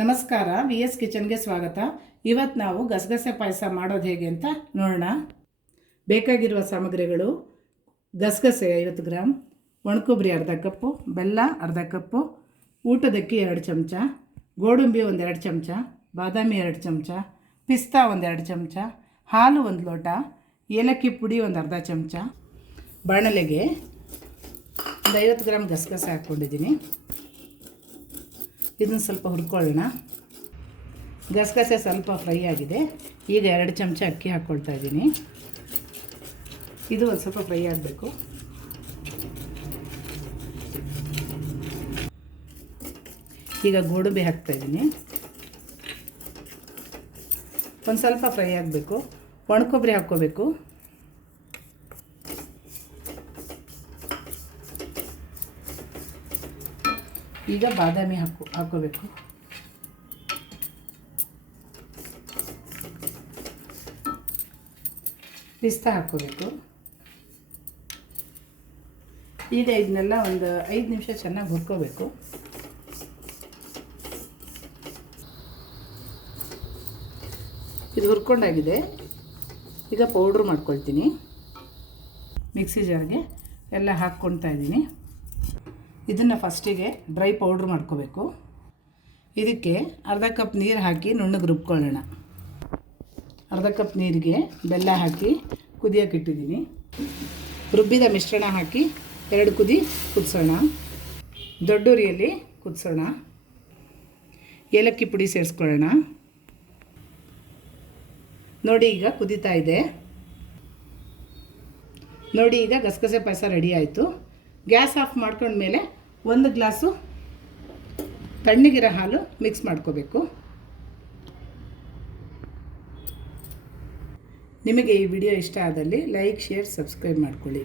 ನಮಸ್ಕಾರ V S ಕಿಚನ್ಗೆ ಸ್ವಾಗತ. ಇವತ್ತು ನಾವು ಗಸಗಸೆ ಪಾಯಸ ಮಾಡೋದು ಹೇಗೆ ಅಂತ ನೋಡೋಣ. ಬೇಕಾಗಿರುವ ಸಾಮಗ್ರಿಗಳು, ಗಸಗಸೆ ಐವತ್ತು ಗ್ರಾಮ್ ಒಣಕೊಬ್ಬರಿ ಅರ್ಧ ಕಪ್ಪು, ಬೆಲ್ಲ ಅರ್ಧ ಕಪ್ಪು, ಊಟದಕ್ಕಿ ಎರಡು ಚಮಚ, ಗೋಡಂಬಿ ಒಂದೆರಡು ಚಮಚ, ಬಾದಾಮಿ ಎರಡು ಚಮಚ, ಪಿಸ್ತಾ ಒಂದೆರಡು ಚಮಚ, ಹಾಲು ಒಂದು ಲೋಟ, ಏಲಕ್ಕಿ ಪುಡಿ ಒಂದು ಅರ್ಧ ಚಮಚ. ಬಾಣಲೆಗೆ ಒಂದು ಐವತ್ತು ಗ್ರಾಮ್ ಗಸಗಸೆ ಹಾಕ್ಕೊಂಡಿದ್ದೀನಿ. ಇದನ್ನು ಸ್ವಲ್ಪ ಹುರ್ಕೊಳ್ಳೋಣ. ಗಸಗಸೆ ಸ್ವಲ್ಪ ಫ್ರೈ ಆಗಿದೆ. ಈಗ ಎರಡು ಚಮಚ ಅಕ್ಕಿ ಹಾಕ್ಕೊಳ್ತಾ ಇದ್ದೀನಿ. ಇದು ಒಂದು ಸ್ವಲ್ಪ ಫ್ರೈ ಆಗಬೇಕು. ಈಗ ಗೋಡಂಬಿ ಹಾಕ್ತಾ ಇದ್ದೀನಿ. ಒಂದು ಸ್ವಲ್ಪ ಫ್ರೈ ಆಗಬೇಕು. ಒಣಕೊಬ್ಬರಿ ಹಾಕ್ಕೋಬೇಕು. ಈಗ ಬಾದಾಮಿ ಹಾಕು, ಹಾಕೋಬೇಕು. ಪಿಸ್ತಾ ಹಾಕೋಬೇಕು. ಈಗ ಇದನ್ನೆಲ್ಲ ಒಂದು ಐದು ನಿಮಿಷ ಚೆನ್ನಾಗಿ ಹುರ್ಕೋಬೇಕು. ಇದು ಹುರ್ಕೊಂಡಾಗಿದೆ. ಈಗ ಪೌಡ್ರ್ ಮಾಡ್ಕೊಳ್ತೀನಿ. ಮಿಕ್ಸಿ ಜಾರ್ಗೆ ಎಲ್ಲ ಹಾಕ್ಕೊಳ್ತಾ ಇದ್ದೀನಿ. ಇದನ್ನು ಫಸ್ಟಿಗೆ ಡ್ರೈ ಪೌಡ್ರ್ ಮಾಡ್ಕೋಬೇಕು. ಇದಕ್ಕೆ ಅರ್ಧ ಕಪ್ ನೀರು ಹಾಕಿ ನುಣ್ಣಗೆ ರುಬ್ಕೊಳ್ಳೋಣ. ಅರ್ಧ ಕಪ್ ನೀರಿಗೆ ಬೆಲ್ಲ ಹಾಕಿ ಕುದಿಯೋಕೆ ಇಟ್ಟಿದ್ದೀನಿ. ರುಬ್ಬಿದ ಮಿಶ್ರಣ ಹಾಕಿ ಎರಡು ಕುದಿ ಕುದಿಸೋಣ. ದೊಡ್ಡ ಉರಿಯಲ್ಲಿ ಕುದಿಸೋಣ. ಏಲಕ್ಕಿ ಪುಡಿ ಸೇರಿಸ್ಕೊಳ್ಳೋಣ. ನೋಡಿ ಈಗ ಕುದೀತಾ ಇದೆ. ನೋಡಿ ಈಗ ಗಸಗಸೆ ಪಾಯಸ ರೆಡಿ ಆಯಿತು. ಗ್ಯಾಸ್ ಆಫ್ ಮಾಡ್ಕೊಂಡ್ಮೇಲೆ ಒಂದು ಗ್ಲಾಸು ತಣ್ಣಗಿರೋ ಹಾಲು ಮಿಕ್ಸ್ ಮಾಡ್ಕೋಬೇಕು. ನಿಮಗೆ ಈ ವಿಡಿಯೋ ಇಷ್ಟ ಆದಲ್ಲಿ ಲೈಕ್, ಶೇರ್, ಸಬ್ಸ್ಕ್ರೈಬ್ ಮಾಡ್ಕೊಳ್ಳಿ.